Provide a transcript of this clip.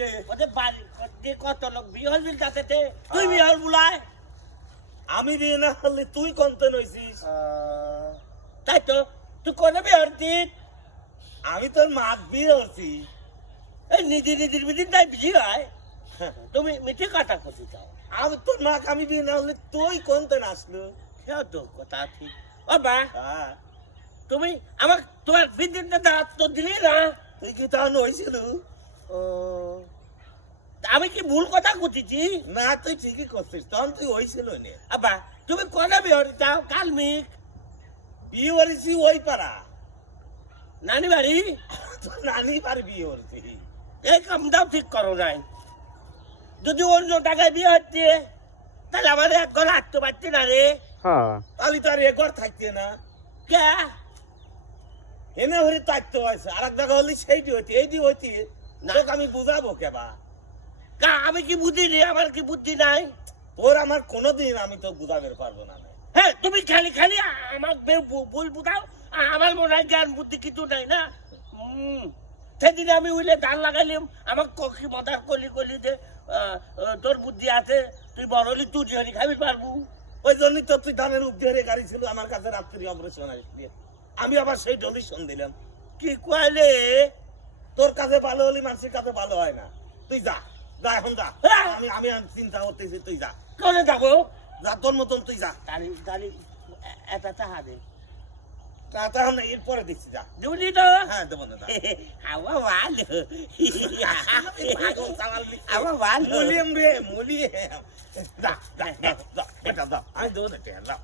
রে ওদের বাড়ি কত লোক বিয়ে হল তাতে তুই বিয়ে হল বুলায় আমি বিয়ে না হলে তুই কন্তন হইছিস তাই তো তুই কোনে বিয়ে হরতিস আমি তোর মাক বিয়ে হচ্ছি এই নিজের বিদিন তাই বিজি হয় তুমি মিঠে কাটা করতে চাও আমি তোর মাক আমি বিয়ে না হলে তুই কন্তন আসলো সেও তো কথা ঠিক ও বা হ্যাঁ তুমি আমাকে তোমার বিদিনটা দাঁত তো দিলি না তুই কি তখন হয়েছিল ও আমি কি ভুল কথা কুতিছি না তুই ঠিকই করছিস তখন তুই হয়েছিল নে আবা তুমি কোনে বিয়ে হতে চাও কালমিক বিয়ে করেছি ওই পাড়া নানি বাড়ি তোর নানি পারে বিয়ে করেছি এই কামটাও ঠিক করো নাই যদি অন্য টাকায় বিয়ে হচ্ছে তাহলে আমার এক ঘর হাঁটতে পারছি না রে তাহলে তো আর একবার থাকতে না কে এনে হলে থাকতে হয়েছে আর এক জায়গা হলে সেইটি হইতে এইটি হইতে না আমি বুঝাবো কেবা কা আমি কি বুদ্ধি রে আমার কি বুদ্ধি নাই তোর আমার কোনোদিন আমি তো বুঝাবে পারবো না হ্যাঁ তুমি খালি খালি আমাকে ভুল বুঝাও আমার মনে হয় জ্ঞান বুদ্ধি কিছু নাই না সেদিন আমি উইলে ধান লাগাইলাম আমার কখি মদার কলি কলি যে তোর বুদ্ধি আছে তুই বড় হলি তুই হলি খাবি পারবো ওই জন্যই তো তুই ধানের উপদেহের গাড়ি ছিল আমার কাছে রাত্রি অপারেশন আসলি আমি আবার সেই ডলিশন দিলাম কি কইলে তোর কাছে ভালো হলি মানুষের কাছে ভালো হয় না তুই যা যা এখন যা আমি আমি চিন্তা করতেছি তুই যা কোনে যাবো যা তোর মতন তুই যা গাড়ি এটা চাহা দে তখন এরপরে দেখছি যা দুনি তো হ্যাঁ দেবো না আবার ভালো পাগল চালাল আবার ভালো মুলিয়াম রে মুলিয়াম যা যা যা এটা যা আমি দেবো না যা